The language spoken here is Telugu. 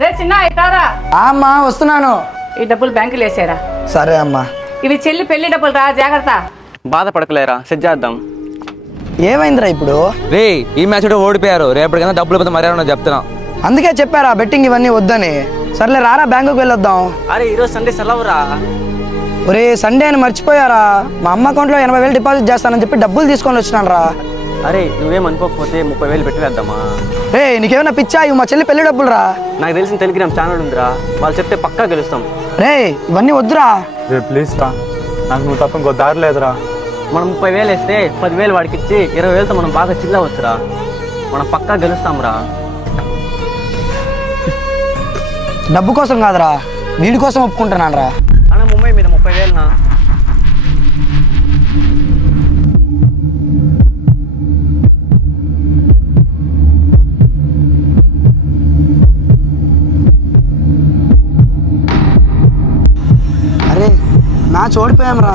రే చిన్న ఇటారా. అమ్మా వస్తున్నాను. ఈ డబ్బులు బ్యాంకులో వేసారా? సరే అమ్మా. ఇవి చెల్లి పెళ్లి డబ్బులు రా, జాగ్రత్త. బాధపడకలేరా, సెట్ చేద్దాం. ఏమైందిరా ఇప్పుడు? రే ఈ మ్యాచ్ కూడా ఓడిపోయారు, రేపటికైనా డబ్బులు పోతే మర్యాద చెప్తున్నా. అందుకే చెప్పారా బెట్టింగ్ ఇవన్నీ వద్దని. సర్లే రారా బ్యాంకుకి వెళ్ళొద్దాం. అరే ఈరోజు సండే సెలవురా. ఒరే సండే అని మర్చిపోయారా? మా అమ్మ అకౌంట్లో 80,000 డిపాజిట్ చేస్తానని చెప్పి డబ్బులు తీసుకొని వచ్చినాను రా. అరే నువ్వేం అనుకోకపోతే 30,000 పెట్టి వేద్దామా? రే నీకేమైనా పిచ్చా? ఇవి మా చెల్లి పెళ్లి డబ్బులు రా. నాకు తెలిసిన టెలిగ్రామ్ ఛానల్ ఉందిరా, వాళ్ళు చెప్తే పక్కా గెలుస్తాం. రే ఇవన్నీ వద్దురా. రే ప్లీజ్ రా, నాకు నువ్వు తప్ప ఇంకో దారి లేదురా. మనం 30,000 వేస్తే 10,000 వాడికి ఇచ్చి 20,000తో మనం బాగా చిల్లవచ్చురా. మనం పక్కా గెలుస్తాం రా. డబ్బు కోసం కాదురా, వీడి కోసం ఒప్పుకుంటున్నాను రా. అన్న ముంబై మీద 30,000నా? అరే మ్యాచ్ ఓడిపోయాం రా.